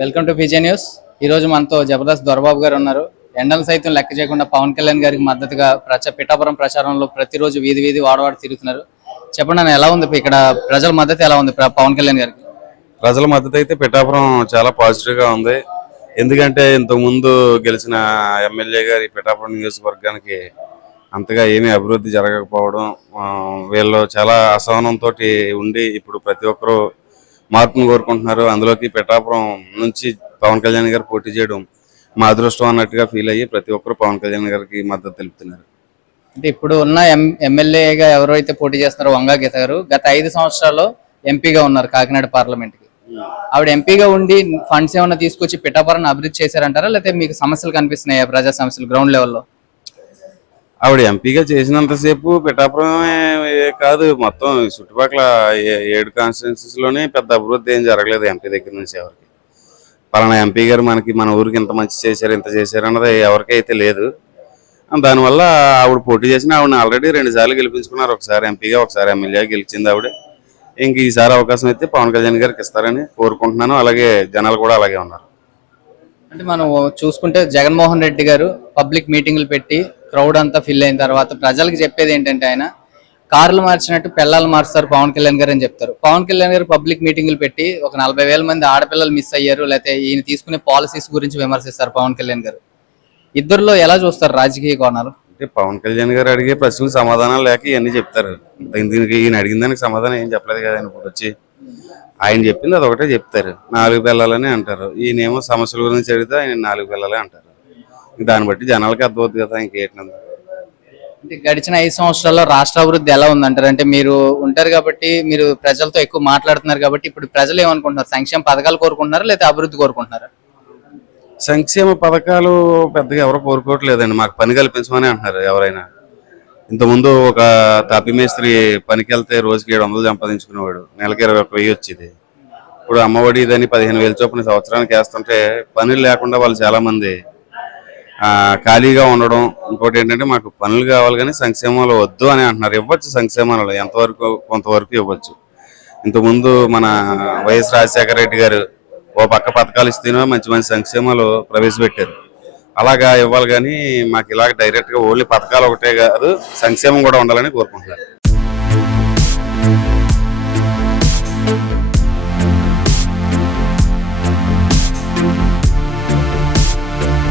Welcome to PJ news. ఈ రోజు మనతో జబర్దస్త్ దొరబాబు గారు ఉన్నారు. ఎండలు సైతం లెక్క చేయకుండా పవన్ కళ్యాణ్ గారికి మద్దతుగా ప్రచ పిఠాపురం ప్రచారంలో ప్రతిరోజు వీధి వీధి వాడవాడ తిరుగుతున్నారు. చెప్పండి నన్ను ఎలా ఉంది? ఇక్కడ ప్రజల మద్దతు ఎలా ఉంది పవన్ కళ్యాణ్ గారికి? ప్రజల మద్దతు అయితే పిఠాపురం చాలా పాజిటివ్గా ఉంది. ఎందుకంటే ఇంతకు ముందు గెలిచిన ఎమ్మెల్యే గారి పిఠాపురం నియోజకవర్గానికి అంతగా ఏమీ అభివృద్ధి జరగకపోవడం వీళ్ళు చాలా అసహనంతో ఉండి ఇప్పుడు ప్రతి ఒక్కరూ మార్పును కోరుకుంటున్నారు. అందులోకి పెట్టాపురం నుంచి పవన్ కళ్యాణ్ గారు పోటీ చేయడం మా అదృష్టం అన్నట్టుగా ఫీల్ అయ్యి ప్రతి ఒక్కరూ పవన్ కళ్యాణ్ గారికి మద్దతు తెలుపుతున్నారు. అంటే ఇప్పుడు ఉన్న ఎం ఎమ్మెల్యేగా ఎవరైతే పోటీ చేస్తున్నారో వంగా గీత గారు గత ఐదు సంవత్సరాల్లో ఎంపీగా ఉన్నారు కాకినాడ పార్లమెంట్కి ఆవిడ ఎంపీగా ఉండి ఫండ్స్ ఏమైనా తీసుకొచ్చి పిఠాపురాన్ని అభివృద్ధి చేశారంటారా? లేకపోతే మీకు సమస్యలు కనిపిస్తున్నాయా ప్రజా సమస్యలు గ్రౌండ్ లెవెల్లో? ఆవిడ ఎంపీగా చేసినంతసేపు పిఠాపురమే కాదు మొత్తం చుట్టుపక్కల ఏడు కాన్స్టిట్యున్సీస్లోనే పెద్ద అభివృద్ధి ఏం జరగలేదు ఎంపీ దగ్గర నుంచి ఎవరికి. పలానా ఎంపీ గారు మనకి మన ఊరికి ఇంత మంచి చేశారు ఇంత చేశారు అన్నది ఎవరికైతే లేదు. దానివల్ల ఆవిడ పోటీ చేసిన ఆవిడని ఆల్రెడీ రెండు సార్లు గెలిపించుకున్నారు. ఒకసారి ఎంపీగా ఒకసారి ఎమ్మెల్యే గెలిచింది ఆవిడ. ఇంక ఈసారి అవకాశం అయితే పవన్ కళ్యాణ్ గారికి ఇస్తారని కోరుకుంటున్నాను. అలాగే జనాలు కూడా అలాగే ఉన్నారు. అంటే మనం చూసుకుంటే జగన్మోహన్ రెడ్డి గారు పబ్లిక్ మీటింగ్లు పెట్టి క్రౌడ్ అంతా ఫిల్ అయిన తర్వాత ప్రజలకు చెప్పేది ఏంటంటే ఆయన కార్లు మార్చినట్టు పిల్లలు మారుస్తారు పవన్ కళ్యాణ్ గారు అని చెప్తారు. పవన్ కళ్యాణ్ గారు పబ్లిక్ మీటింగ్లు పెట్టి ఒక నలభై వేల మంది ఆడపిల్లలు మిస్ అయ్యారు లేకపోతే ఈయన తీసుకునే పాలసీస్ గురించి విమర్శిస్తారు పవన్ కళ్యాణ్ గారు. ఇద్దరిలో ఎలా చూస్తారు రాజకీయ కోణాలు? అంటే పవన్ కళ్యాణ్ గారు అడిగే ప్రశ్నలకు సమాధానం లేక ఇవన్నీ చెప్తారు. దీనికి ఈయన అడిగిన దానికి సమాధానం ఏం చెప్పలేదు కదా ఇప్పుడు వచ్చి. ఆయన చెప్పింది అది ఒకటే చెప్తారు. నాలుగు పిల్లలని అంటారు. ఈయనేమో సమస్యల గురించి అడిగితే ఆయన నాలుగు పిల్లలే అంటారు. దాన్ని బట్టి జనాలకి అర్థమవుతుంది కదా ఇంకేంటి అంటే గడిచిన ఐదు సంవత్సరాల్లో రాష్ట్ర అభివృద్ధి ఎలా ఉందంటారు? అంటే మీరు ఉంటారు కాబట్టి మీరు ప్రజలతో ఎక్కువ మాట్లాడుతున్నారు కాబట్టి ఇప్పుడు ప్రజలు ఏమనుకుంటున్నారు? సంక్షేమ పథకాలు కోరుకుంటున్నారా లేకపోతే అభివృద్ధి కోరుకుంటున్నారా? సంక్షేమ పథకాలు పెద్దగా ఎవరు కోరుకోవట్లేదండి. మాకు పని కల్పించమని అంటున్నారు ఎవరైనా. ఇంతకుముందు ఒక తాపి మేస్త్రి పనికి వెళ్తే రోజుకి ఏడు వందలు సంపాదించుకునేవాడు. నెలకి ఇరవై ఒక వెయ్యి వచ్చేది. ఇప్పుడు అమ్మఒడి ఇదని పదిహేను వేల చొప్పున సంవత్సరానికి వేస్తుంటే పనులు లేకుండా వాళ్ళు చాలామంది ఖాళీగా ఉండడం. ఇంకోటి ఏంటంటే మాకు పనులు కావాలి కానీ సంక్షేమాలు వద్దు అని అంటున్నారు. ఇవ్వచ్చు సంక్షేమాలు ఎంతవరకు కొంతవరకు ఇవ్వచ్చు. ఇంతకుముందు మన వైఎస్ రాజశేఖర రెడ్డి గారు ఓ పక్క పథకాలు ఇస్తేనే మంచి మంచి సంక్షేమాలు ప్రవేశపెట్టారు. అలాగా ఇవ్వాలి కానీ మాకు ఇలాగ డైరెక్ట్గా ఓన్లీ పథకాలు ఒకటే కాదు సంక్షేమం కూడా ఉండాలని కోరుకుంటున్నారు